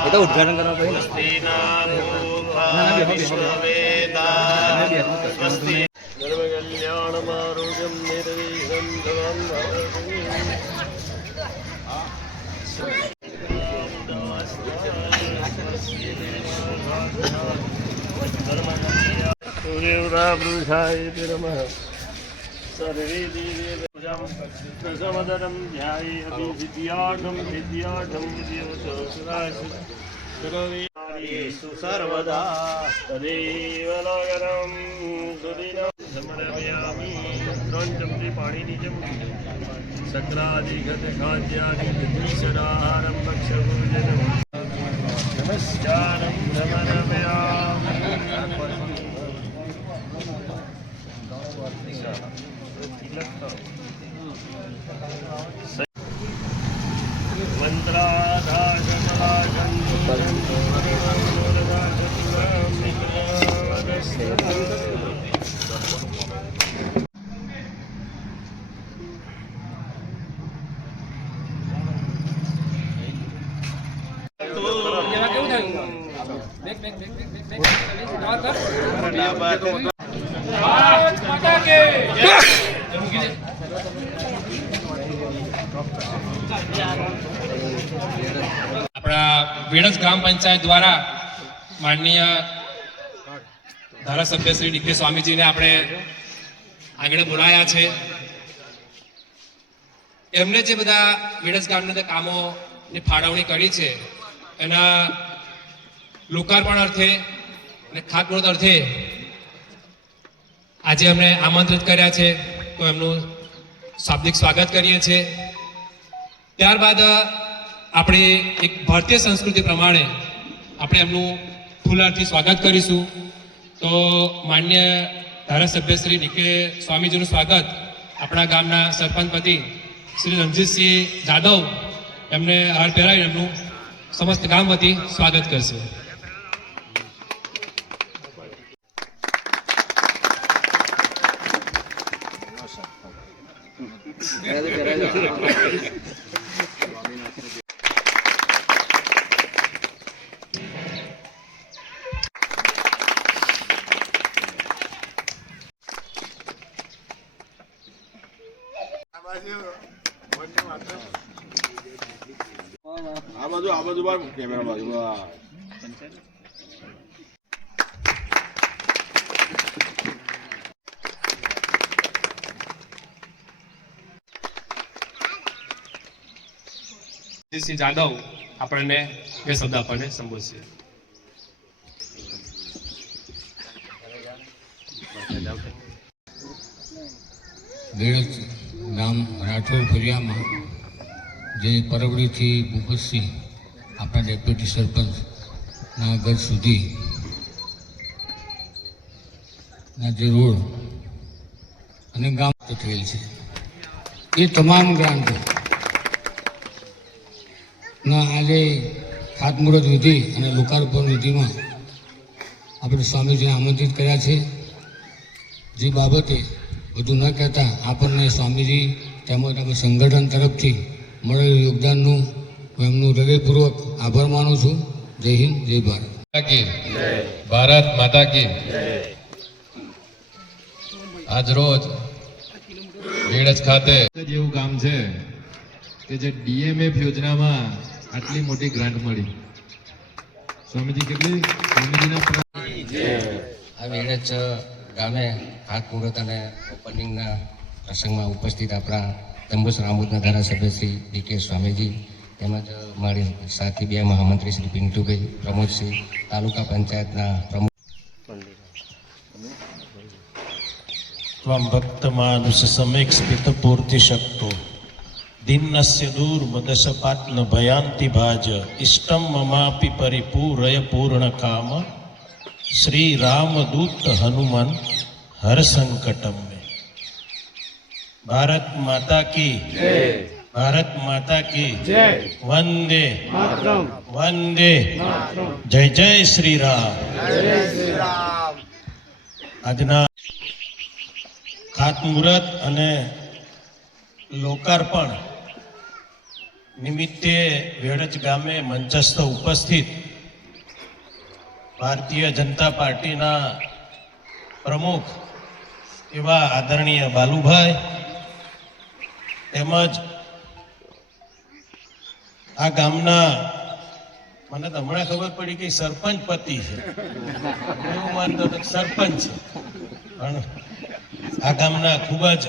એ તો ઉદઘાટન કરવા પછી નિર્વિઘ્നം ધવમ સૂર્યવરાબૃષાય નમઃ સર્વે દેવે પ્રસમદરમ ધ્યાયે विद्यार्थं विद्यार्थं વિદ્યોતસુરાશ સર્વેષુ સર્વદા તદેવ નગરમ સુદિનમ સમરમયામિ ત્રણ ચમચી પાણીની ચમચી સકરાદિગત ભક્ષભોજનમ નમસ્કારમ સમરમયામિ આપણા વેડસ ગ્રામ પંચાયત દ્વારા માનનીય ધારાસભ્ય શ્રી ડીકે સ્વામીજીને આપણે આગળ બોલાયા છે. એમને જે બધા વેડસ ગામની અંદર કામોની ફાળવણી કરી છે, એના લોકાર્પણ અર્થે અને ખાતમુહૂર્ત અર્થે આજે અમને આમંત્રિત કર્યા છે. તો એમનું શાબ્દિક સ્વાગત કરીએ છીએ. ત્યારબાદ આપણે એક ભારતીય સંસ્કૃતિ પ્રમાણે આપણે એમનું ફૂલારથી સ્વાગત કરીશું. તો માન્ય ધારાસભ્ય શ્રી ડીકે સ્વામીજીનું સ્વાગત આપણા ગામના સરપંચપતિ શ્રી રણજીતસિંહ જાદવ એમને હાર પહેરાવી એમનું સમસ્ત ગામ વતી સ્વાગત કરશે. આ બાજુ આ બાજુ બાર કેમેરા બાજુ બસ. જાદવ આપણને બે શબ્દ આપણને સંબોધશે વેળસ ગામ રાઠોડ ફરિયામાં જે પરવડીથી ભૂપતસિંહ, આપણા ડેપ્યુટી સરપંચના ઘર સુધી ના જે રોડ અને ગામ થયેલ છે. એ તમામ ગ્રાન્ટો ના આજે ખાતમુહૂર્ત વિધિ અને લોકાર્પણ વિધિમાં આપણે સ્વામીજીને આમંત્રિત કર્યા છે. જે બાબતે બધું ન કહેતા આપણને સ્વામીજી તેમજ અમે સંગઠન તરફથી મળેલું યોગદાનનું હું એમનું હૃદયપૂર્વક આભાર માનું છું. જય હિન્દ જય ભારત. માતા કી ભારત માતા કી આજ રોજ વેડજ ખાતે જ એવું કામ છે કે જે ડીએમએફ યોજનામાં આટલી મોટી ગ્રાન્ટ મળી. સ્વામીજી કેટલી? સ્વામીજીના આ વેળચ ગામે હાથ મુહૂર્ત અને ઓપનિંગના પ્રસંગમાં ઉપસ્થિત આપણા તંબુસ રામોદના ધારાસભ્ય શ્રી ડી કે સ્વામીજી તેમજ મારી સાથી બે મહામંત્રી શ્રી પિન્ટુભાઈ પ્રમોદસિંહ, તાલુકા પંચાયતના પ્રમુખ ત્વમ ભક્તમાનુષ સમેક સ્મિત પૂર્તિ શક્તો. દિન્નસ્ય દૂર્મદશપાત્ન ભયાન્તિ ભાજ. ઇષ્ટમ મમાપી પરિપૂરય પૂર્ણ કામ. શ્રી રામદૂત હનુમાન હર સંકટમ મેં. ભારત માતા કી ભારત માતા કી વંદે વંદે જય જય શ્રી રામ. આજના ખાતમુહૂર્ત અને લોકાર્પણ નિમિત્તે વેડજ ગામે મંચસ્થ ઉપસ્થિત ભારતીય જનતા પાર્ટીના પ્રમુખ એવા આદરણીય બાલુભાઈ તેમજ આ ગામના, મને તો હમણાં ખબર પડી કે સરપંચ પતિ છે. એવું માનતો સરપંચ પણ આ ગામના ખૂબ જ